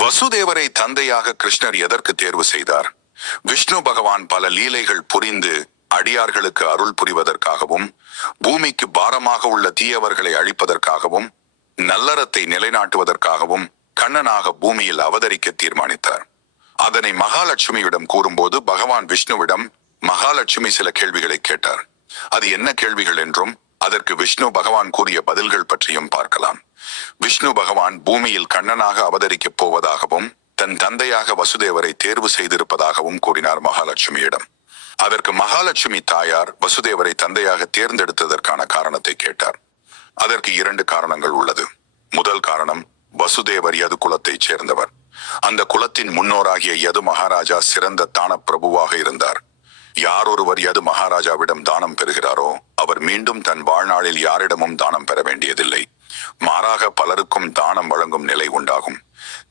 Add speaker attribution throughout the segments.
Speaker 1: வசுதேவரை தந்தையாக கிருஷ்ணர் எதற்கு தேர்வு செய்தார்? விஷ்ணு பகவான் பல லீலைகள் புரிந்து அடியார்களுக்கு அருள் புரிவதற்காகவும் பூமிக்கு பாரமாக உள்ள தீயவர்களை அழிப்பதற்காகவும் நல்லறத்தை நிலைநாட்டுவதற்காகவும் கண்ணனாக பூமியில் அவதரிக்க தீர்மானித்தார். அதனை மகாலட்சுமியிடம் கூறும்போது பகவான் விஷ்ணுவிடம் மகாலட்சுமி சில கேள்விகளை கேட்டார். அது என்ன கேள்விகள் என்றும் அதற்கு விஷ்ணு பகவான் கூறிய பதில்கள் பற்றியும் பார்க்கலாம். விஷ்ணு பகவான் பூமியில் கண்ணனாக அவதரிக்கப் போவதாகவும் தன் தந்தையாக வசுதேவரை தேர்வு செய்திருப்பதாகவும் கூறினார் மகாலட்சுமியிடம். அதற்கு மகாலட்சுமி தாயார் வசுதேவரை தந்தையாக தேர்ந்தெடுத்ததற்கான காரணத்தை கேட்டார். அதற்கு இரண்டு காரணங்கள் உள்ளது. முதல் காரணம் வசுதேவர் யது குலத்தைச் சேர்ந்தவர். அந்த குலத்தின் முன்னோராகிய யது மகாராஜா சிறந்த தான பிரபுவாக இருந்தார். யாரொருவர் யது மகாராஜாவிடம் தானம் பெறுகிறாரோ அவர் மீண்டும் தன் வாழ்நாளில் யாரிடமும் தானம் பெற வேண்டியதில்லை. மாறாக பலருக்கும் தானம் வழங்கும் நிலை உண்டாகும்.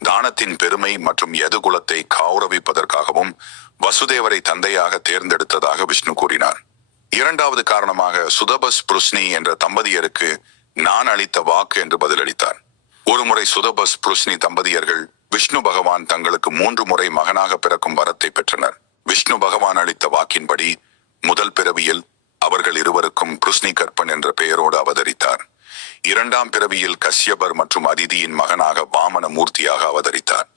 Speaker 1: தானத்தின் பெருமை மற்றும் எது குலத்தை கௌரவிப்பதற்காகவும் வசுதேவரை தந்தையாக தேர்ந்தெடுத்ததாக விஷ்ணு கூறினார். இரண்டாவது காரணமாக சுதபஸ் புருஷ்னி என்ற தம்பதியருக்கு நான் அளித்த வாக்கு என்று பதிலளித்தார். ஒருமுறை சுதபஸ் புருஷ்னி தம்பதியர்கள் விஷ்ணு பகவான் தங்களுக்கு மூன்று முறை மகனாக பிறக்கும் வரத்தை பெற்றனர். விஷ்ணு பகவான் அளித்த வாக்கின்படி முதல் பிறவியில் அவர்கள் இருவருக்கும் புருஷ்னி கற்பன் என்ற பெயரோடு அவதரித்தார். இரண்டாம் பிறவியில் கஷ்யபர் மற்றும் அதிதியின் மகனாக வாமன மூர்த்தியாக அவதரித்தார்.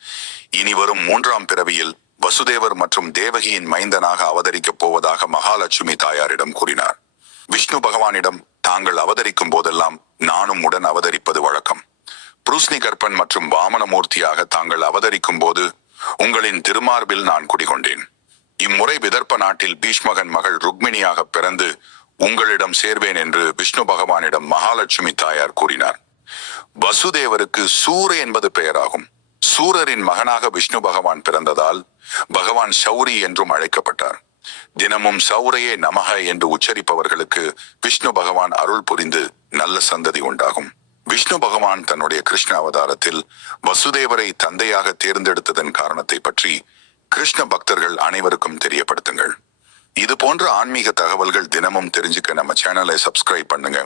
Speaker 1: இனி வரும் மூன்றாம் பிறவியில் வசுதேவர் மற்றும் தேவகியின் மைந்தனாக அவதரிக்கப் போவதாக மகாலட்சுமி தாயாரிடம் கூறினார். விஷ்ணு பகவானிடம் தாங்கள் அவதரிக்கும் போதெல்லாம் நானும் உடன் அவதரிப்பது வழக்கம். புருஸ்னி கற்பன் மற்றும் வாமனமூர்த்தியாக தாங்கள் அவதரிக்கும் போது உங்களின் திருமார்பில் நான் குடிகொண்டேன். இம்முறை விதர்ப்ப நாட்டில் பீஷ்மகன் மகள் ருக்மிணியாக பிறந்து உங்களிடம் சேர்வேன் என்று விஷ்ணு பகவானிடம் மகாலட்சுமி தாயார் கூறினார். வசுதேவருக்கு சூர என்பது பெயராகும். சூரரின் மகனாக விஷ்ணு பகவான் பிறந்ததால் பகவான் சௌரி என்றும் அழைக்கப்பட்டார். தினமும் சௌரையே நமக என்று உச்சரிப்பவர்களுக்கு விஷ்ணு பகவான் அருள் புரிந்து நல்ல சந்ததி உண்டாகும். விஷ்ணு பகவான் தன்னுடைய கிருஷ்ண அவதாரத்தில் வசுதேவரை தந்தையாக தேர்ந்தெடுத்ததன் காரணத்தை பற்றி கிருஷ்ண பக்தர்கள் அனைவருக்கும் தெரியப்படுத்துங்கள். இது போன்ற ஆன்மீக தகவல்கள் தினமும் தெரிஞ்சுக்க நம்ம சேனலை சப்ஸ்கிரைப் பண்ணுங்க.